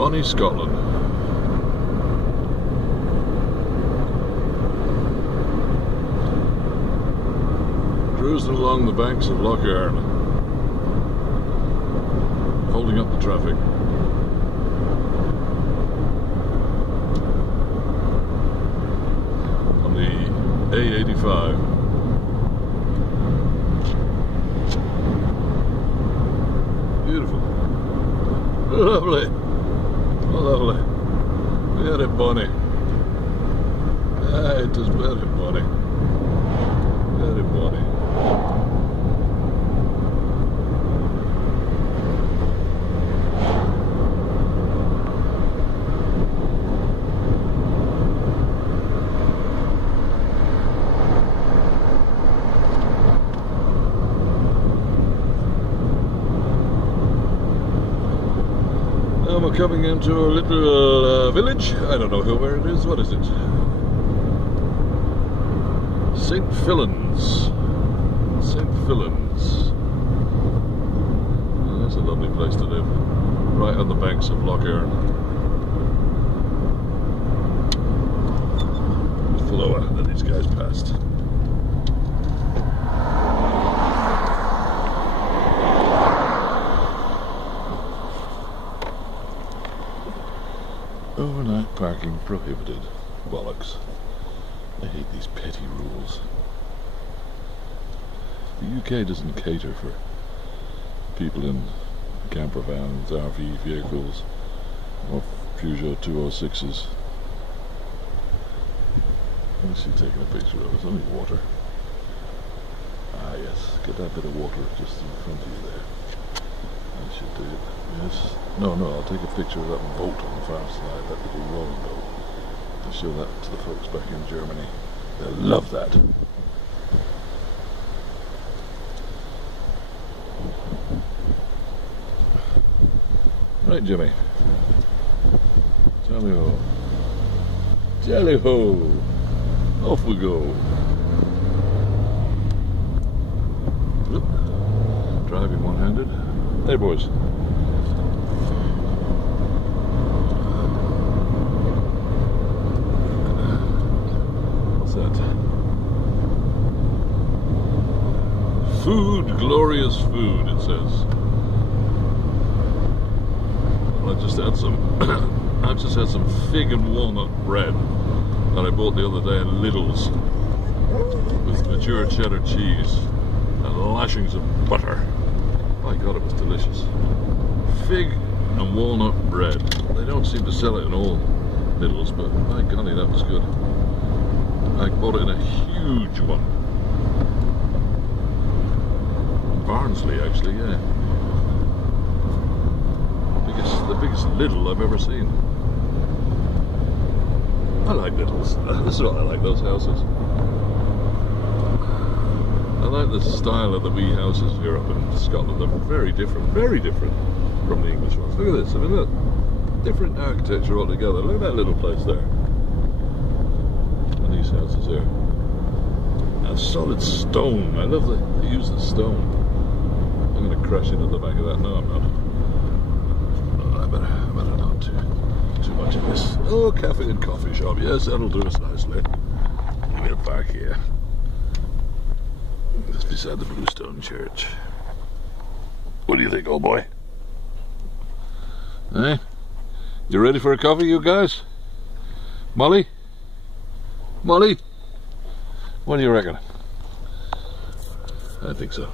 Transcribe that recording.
Bonnie, Scotland. Cruising along the banks of Lough Erne, holding up the traffic. On the A85. Beautiful. Lovely. Oh, lovely. Very bonny. Ah, it is very bonny. Very bonny. We're coming into a little village. I don't know where it is. What is it? St. Fillan's. St. Fillan's. Oh, that's a lovely place to live. Right on the banks of Lough Erne. Flower that these guys passed. Overnight parking prohibited. Bollocks. I hate these petty rules. The UK doesn't cater for people in camper vans, RV vehicles, or Peugeot 206s. What's she taking a picture of? It's only water. Ah yes, get that bit of water just in front of you there. That should do it. Yes. No, I'll take a picture of that boat on the far side, that little rowing boat. I'll show that to the folks back in Germany. They'll love that. Right, Jimmy. Jolly ho. Jolly ho. Off we go. Oop. Driving one-handed. Hey, boys. Food, glorious food, it says. Well, I just had some fig and walnut bread that I bought the other day at Lidl's with mature cheddar cheese and lashings of butter. My God, it was delicious. Fig and walnut bread. They don't seem to sell it in all Lidl's, but my golly, that was good. I bought it in a huge one. Barnsley, actually, yeah. The biggest Lidl I've ever seen. I like Lidl's. This is what I like, those houses. I like the style of the wee houses here up in Scotland. They're very different from the English ones. Look at this, I mean, look. Different architecture altogether. Look at that little place there. And these houses here. And solid stone. I love the use of stone. I'm going to crash into the back of that. No, I'm not. I better not too much of this. Oh, cafe and coffee shop. Yes, that'll do us nicely. We'll park here. Just beside the Bluestone Church. What do you think, old boy? Eh? You ready for a coffee, you guys? Molly? Molly? What do you reckon? I think so.